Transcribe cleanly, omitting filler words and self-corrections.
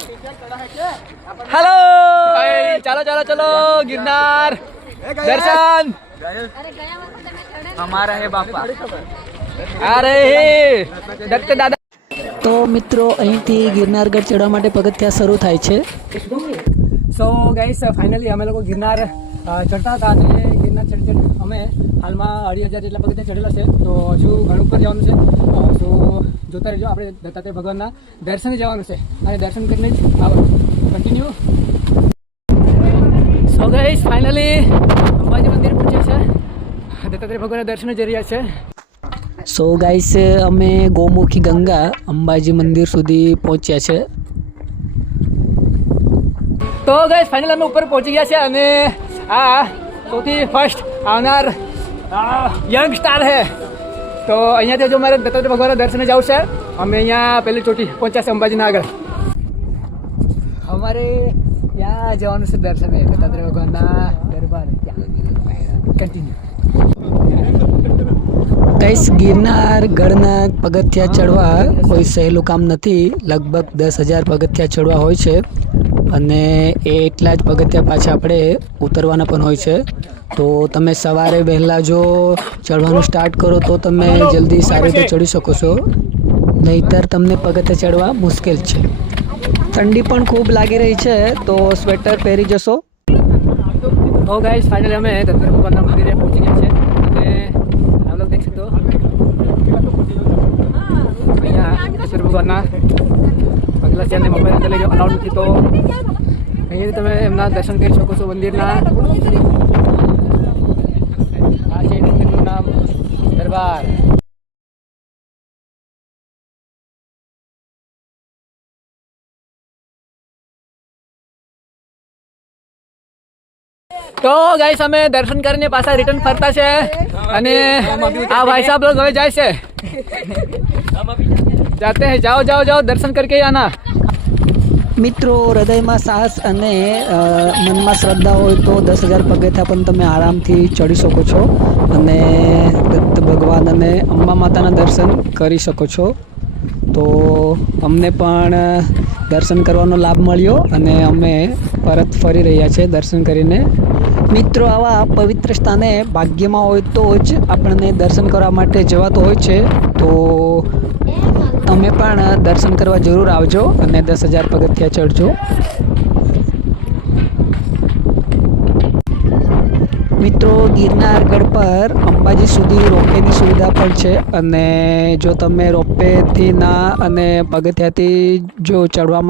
Hello चलो चलो चलो गिरनार दर्शन हमारा है बापा अरे दत्त दादा તો મિત્રો અહીંથી ગિરનારગઢ ચડવા માટે પગથિયા શરૂ થાય છે. સો ગાઈસ ફાઇનલી અમે લોકો ગિરનાર ચડતા હતા અને ગિરનાર ચડી અમે હાલમાં 2,500 જેટલા પગથિયા ચડેલા છે. તો હજુ ઘણું ઉપર જવાનું છે. તો જોતા રહેજો, આપણે દત્તાત્રેય ભગવાનના દર્શને જવાનું છે અને દર્શન કરીને જ continue. So guys finally Ambaji મંદિર પહોંચ્યા છે. દત્તાત્રેય ભગવાનના દર્શને જઈ રહ્યા છે. સો ગાઈસ અમે ગૌમુખી ગંગા અંબાજી મંદિર સુધી પહોંચ્યા છે. તો ગાઈસ ફાઇનલ અમે ઉપર પહોંચી ગયા છે અને આ સૌથી ફર્સ્ટ આવનાર યંગ સ્ટાર છે. તો અહીંયાથી જો મારે દત્તાત્રેય ભગવાનના દર્શને જવું છે. અમે અહીંયા પહેલી ચોટી પહોંચ્યા છે અંબાજીના આગળ. અમારે ત્યાં જવાનું છે દર્શને દત્તાત્રેય ભગવાનના દરબાર. કન્ટિન્યુ. ગાઈસ ગિરનારગઢના પગથિયા ચડવા કોઈ સહેલું કામ નથી. લગભગ 10,000 પગથિયા ચડવા હોય છે અને એટલા જ પગથિયા પાછા આપણે ઉતરવાના પણ હોય છે. તો તમે સવારે વહેલા જો ચડવાનું સ્ટાર્ટ કરો તો તમે જલ્દી સારી રીતે ચડી શકો છો, નહીંતર તમને પગથિયા ચડવા મુશ્કેલ છે. ઠંડી પણ ખૂબ લાગી રહી છે તો સ્વેટર પહેરી જશો. તો ગાઈસ ફાઇનલી અમે દત્તાત્રેય ભગવાનના મંદિરે પહોંચી ગયા છે અને આપ લોકો દેખ શકો અહીંયા દત્તાત્રેય ભગવાનના પગલા છે અને મોબાઈલ અંદર લઈ અલાઉડ નથી. તો અહીંયાથી તમે એમના દર્શન કરી શકો છો મંદિરના. આ છે મંદિરનું નામ દરબાર. તો ગાઈસ અમે દર્શન કરીને પાછા રિટર્ન ફરતા છે અને આ ભાઈ સાહેબ લોગ હવે જાય છે. જાતે હે, જાઓ જાઓ જાઓ દર્શન करके आना. મિત્રો હૃદયમાં સાહસ અને મનમાં શ્રદ્ધા હોય તો 10,000 પગથિયા પણ તમે આરામથી ચડી શકો છો અને દત્ત ભગવાન અને અંબા માતાના દર્શન કરી શકો છો. તો અમને પણ દર્શન કરવાનો લાભ મળ્યો અને અમે પરત ફરી રહ્યા છીએ દર્શન કરીને. મિત્રો આવા પવિત્ર સ્થાને ભાગ્યમાં હોય તો જ આપણને દર્શન કરવા માટે જવાતું હોય છે. તો તમે પણ દર્શન કરવા જરૂર આવજો અને 10,000 પગથિયા ચડજો. મિત્રો ગિરનારગઢ પર અંબાજી સુધી રોપવેની સુવિધા પણ છે અને જો તમે રોપવેથી ના અને પગથિયાથી જો ચડવા